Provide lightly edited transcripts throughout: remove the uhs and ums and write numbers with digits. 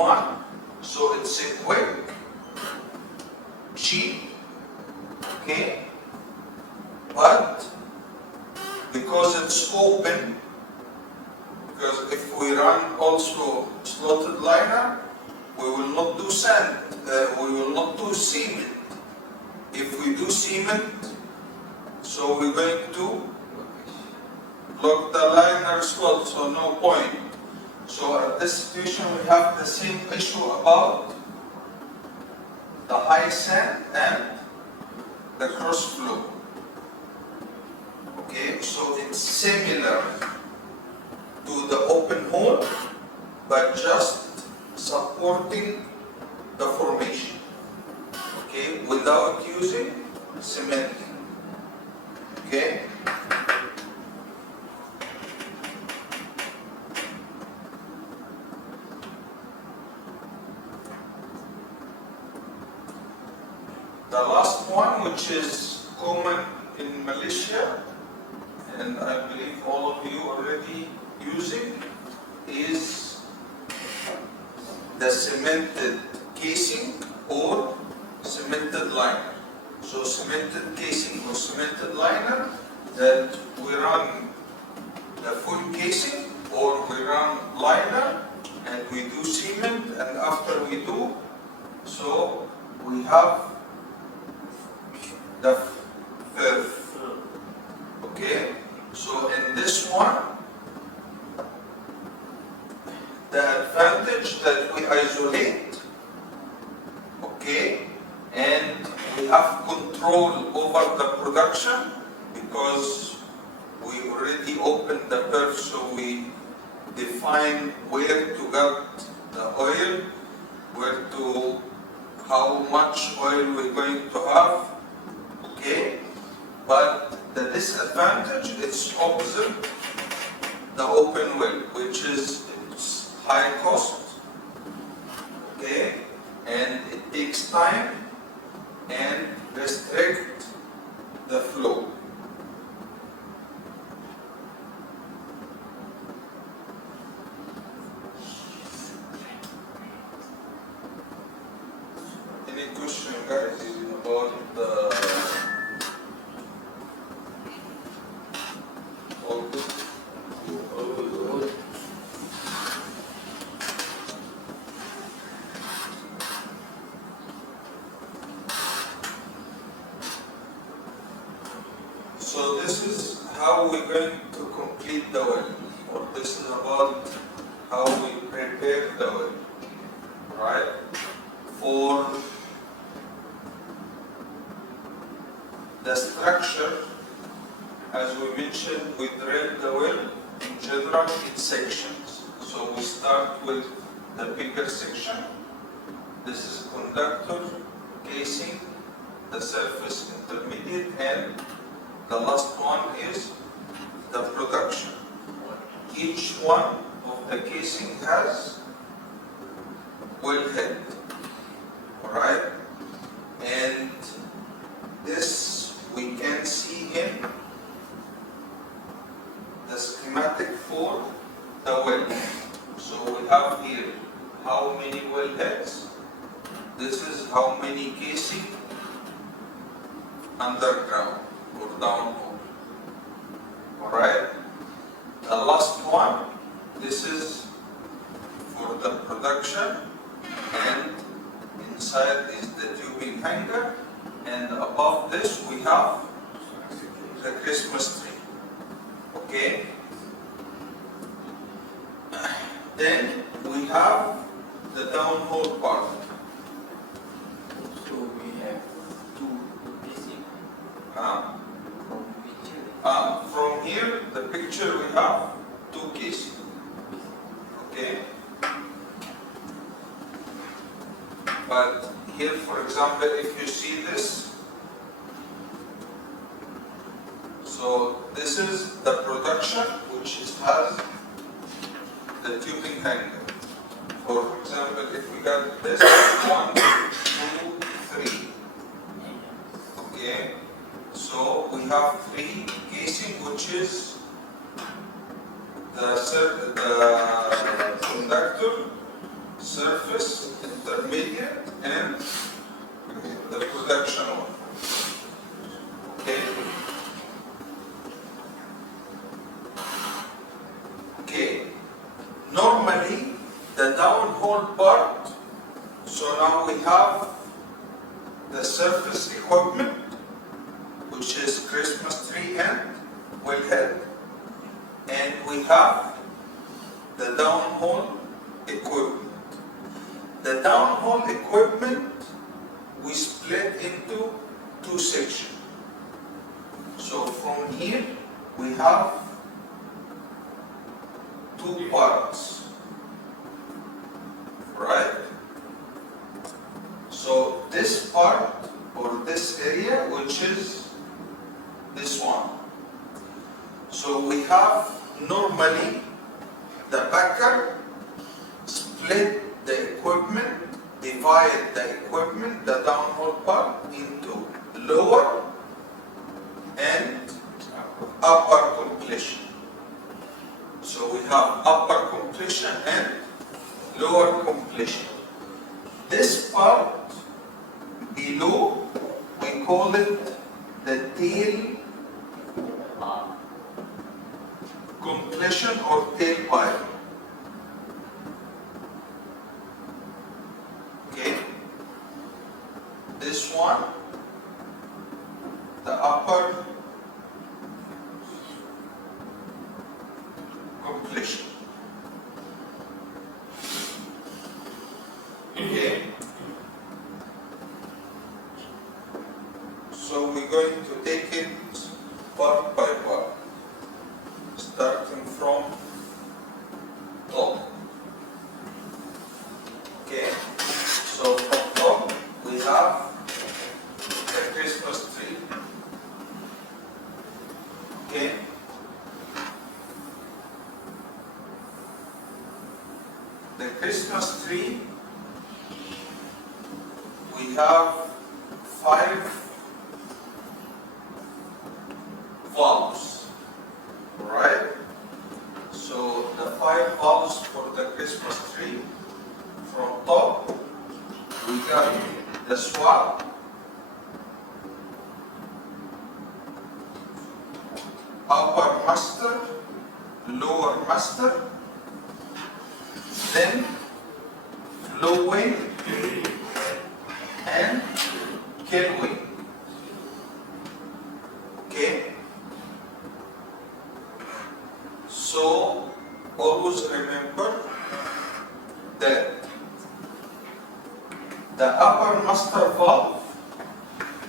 one, so it's a quick, cheap, okay? But because it's open, because if we run also slotted liner, we will not do sand, we will not do cement. If we do cement, so we're going to block the liner slot, so no point. So at this situation we have the same issue about the high sand and the cross flow. Okay, so it's similar to the open hole, but just supporting the formation. Okay, without using cement. Okay. The last one, which is common in Malaysia, and I believe all of you already using, is the cemented casing or cemented liner. So cemented casing or cemented liner, that we run the full casing or we run liner and we do cement, and after we do, so we have the filth. Okay, so in this one, the advantage that we isolate, okay, and we have control over the production because we already opened the perf, so we define where to get the oil, how much oil we're going to have, okay? But the disadvantage is opposite the open well, which is it's high cost, okay? And it takes time and restrict the flow. Any question, guys, about the all good? So this is how we're going to complete the well, or this is about how we prepare the well, right? For the structure, as we mentioned, we drill the well in general in sections. So we start with the bigger section. This is conductor, casing, the surface intermediate, and the last one is the production. Each one of the casing has wellhead, alright? And this we can see in the schematic for the well. So we have here how many wellheads. This is how many casing underground or downhole. Alright? The last one, this is for the production, and inside is the tubing hanger, and above this we have the Christmas tree. Okay? Then we have the downhole part. So we have two basic from here, the picture we have two cases. Okay? But here, for example, if you see this, so this is the production, which has the tubing hanger. For example, if we got this 1, 2, 3. Okay, so we have 3 casing, which is the conductor, surface, intermediate, and the production one. Okay. Okay. Normally, the downhole part, so now we have the surface equipment, which is Christmas tree and wellhead. And we have the downhole equipment. The downhole equipment we split into two sections. So from here we have two parts, right? So this part or this area, which is this one. So we have normally the backer split the equipment, divide the equipment, the downhole part, into lower and upper completion. So we have upper completion and lower completion. This part below, we call it the tail completion or tailpipe. Okay. This one, the upper completion. Okay. So we're going to take it part by part, starting from top. Okay. So from top we have the Christmas tree. Okay. The Christmas tree, we have 5 valves, right? So the 5 valves for the Christmas tree, from top we got the swap, upper master, lower master, then flowway and killway. Okay. So always remember that the upper master valve,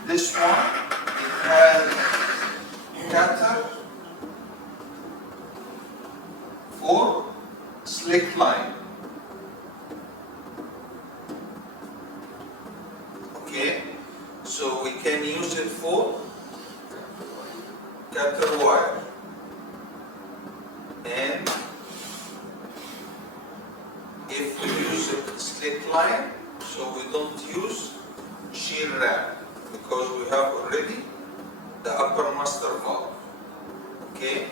this one, it has cutter for slick line. Okay, so we can use it for cutter wire. And if we use a slick line, so we don't use shear ram because we have already the upper master valve. Okay,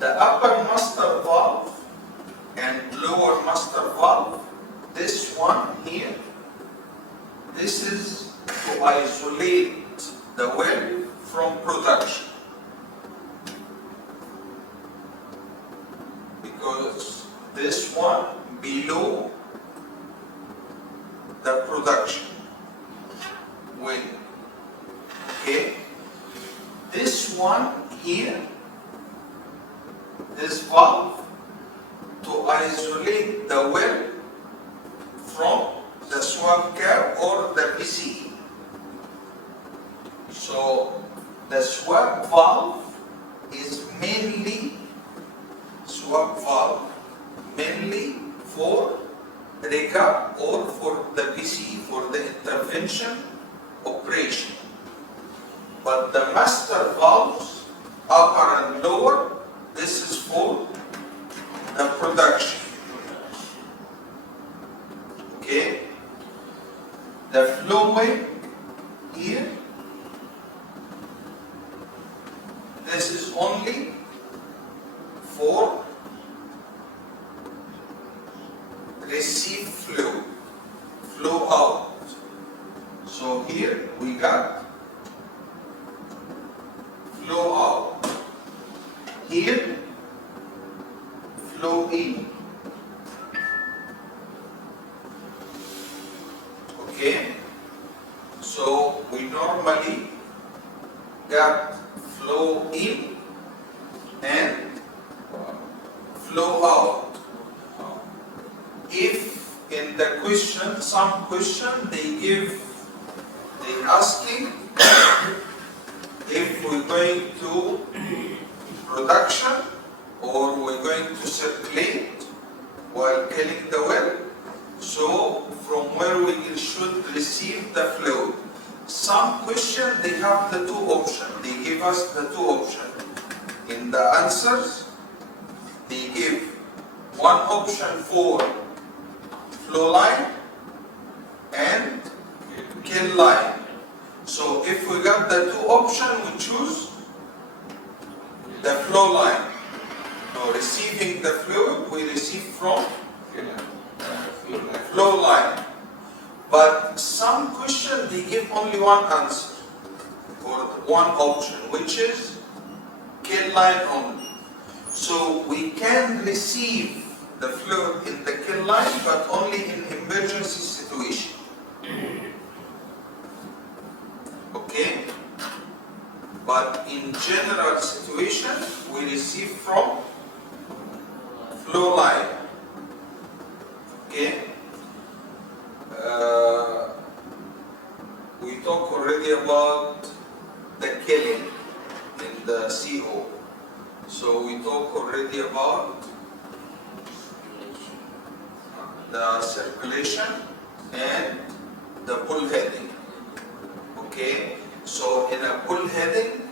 the upper master valve and lower master valve, this one here, this is to isolate the well from production. Because this one below the production well. Okay, this one here, this valve to isolate the well from the swap cap or the PCE. So the swap valve is mainly for recap or for the PCE, for the intervention operation. But the master valves, upper and lower, this is for the production. Okay? The flowway here, this is only for receive flow out. So here we got flow out. Here, flow in. Okay? So we normally got flow in and flow out. If in the question, some question they asking if we're going to production or we're going to circulate while killing the well. So from where we should receive the fluid. Some question they have the two options. They give us the two options. In the answers, they give one option for flow line and kill line. So if we got the two options, we choose the flow line. So receiving the fluid, we receive from flow line. But some question they give only one answer or one option, which is kill line only. So we can receive the fluid in the kill line, but only in emergency situation. Okay? But in general situation, we receive from flow line. Okay? We talked already about the killing in the CO. So we talked already about the circulation and the bullheading. Okay? So in a bullheading,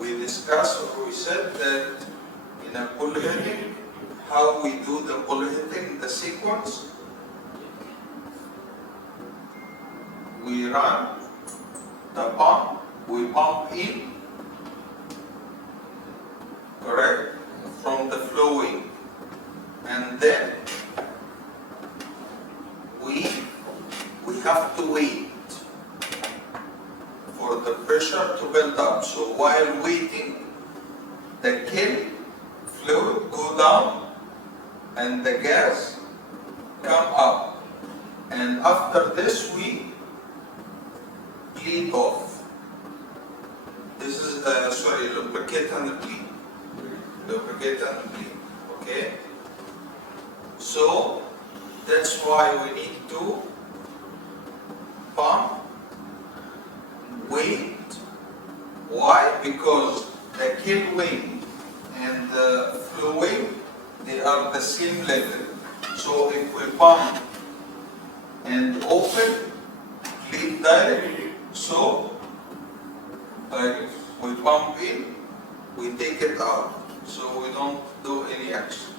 we discussed or we said that in a bullheading, how we do the bullheading, the sequence. We run the pump, we pump in, correct, from the flowing, and then we have to wait for the pressure to build up. So while waiting, the kill fluid go down and the gas come up, and after this we bleed off. This is lubricate and bleed. Lubricate and bleed. Okay? So that's why we need to pump, wait. Why? Because the kill wing and the flow wing, they are the same level. So if we pump and open, bleed direct. So, like we pump in, we take it out. So we don't do any action.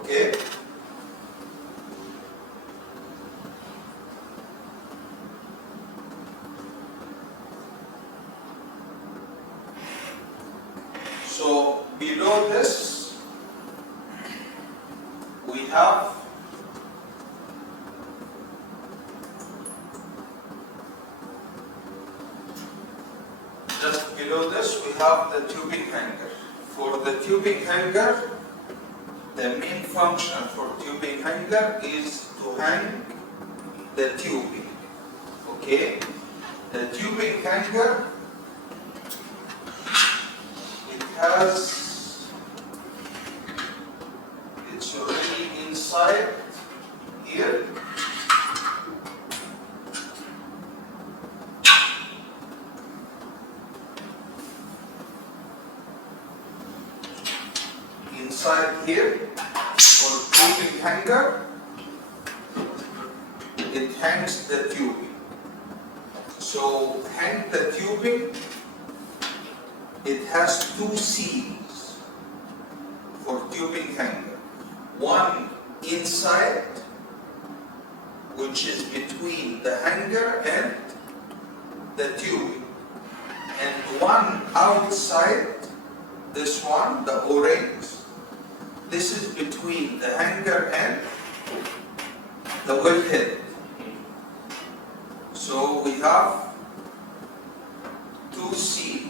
Okay? So below this, we have just below this we have the tubing hanger. For the tubing hanger, the main function for tubing hanger is to hang the tubing. Okay? The tubing hanger, it's already inside here. Inside here, for tubing hanger, it hangs the tubing. So hang the tubing, it has two seals for tubing hanger. One inside, which is between the hanger and the tubing, and one outside, this one, the O-rings. This is between the hanger and the web head. So we have 2C.